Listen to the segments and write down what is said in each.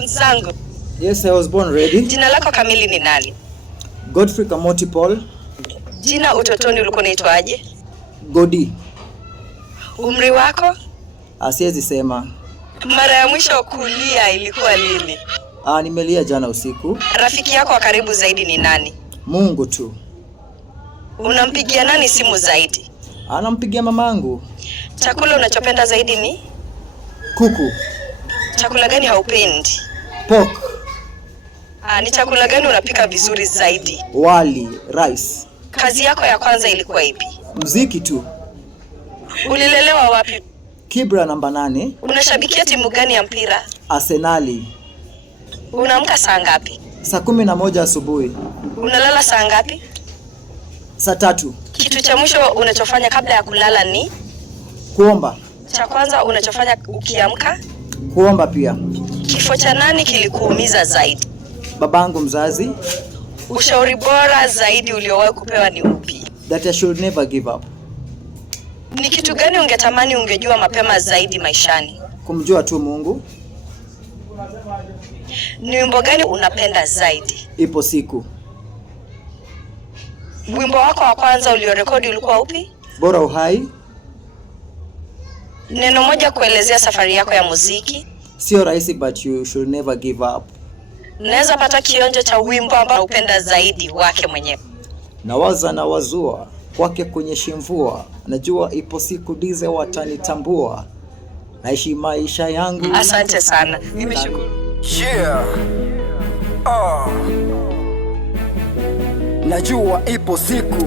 Zangu. Yes, I was born ready. Jina lako kamili ni nani? Godfrey Kamoti Paul. Jina utotoni ulikuwa unaitwaje? Godi. Umri wako? Siwezi sema. Mara ya mwisho kulia ilikuwa lini? Nimelia jana usiku. Rafiki yako wa karibu zaidi ni nani? Mungu tu. Unampigia nani simu zaidi? Nampigia mamangu. Chakula unachopenda zaidi ni? Kuku. Chakula gani haupendi? Pork. Ni chakula gani unapika vizuri zaidi? Wali, rice. Kazi yako ya kwanza ilikuwa ipi? Muziki tu. Ulilelewa wapi? Kibra namba 8. Unashabikia timu gani ya mpira? Arsenali. Unaamka saa ngapi? Saa 11 asubuhi. Unalala saa ngapi? Saa 3. Kitu cha mwisho unachofanya kabla ya kulala ni? Kuomba. Cha kwanza unachofanya ukiamka? Kuomba pia. Kifo cha nani kilikuumiza zaidi? Babangu mzazi. Ushauri bora zaidi uliowahi kupewa ni upi? That I should never give up. Ni kitu gani ungetamani ungejua mapema zaidi maishani? Kumjua tu Mungu. Ni wimbo gani unapenda zaidi? Ipo siku. Wimbo wako wa kwanza uliorekodi ulikuwa upi? Bora uhai. Neno moja kuelezea safari yako ya muziki. Sio rahisi, but you should never give up. Naweza pata kionjo cha wimbo ambao unapenda zaidi wake mwenyewe? Nawaza na wazua kwake kwenye shimvua, najua ipo siku dize watanitambua, naishi maisha yangu. Asante sana. Nimeshukuru. Yeah. Najua ipo siku.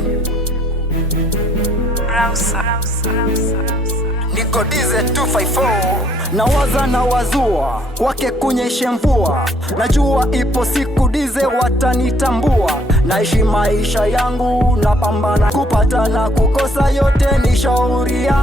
Niko dize 254. Nawaza na wazua kwake kunyeshe mvua, najua ipo siku dize watanitambua, naishi maisha yangu napambana kupata na kukosa, yote ni shauri yangu.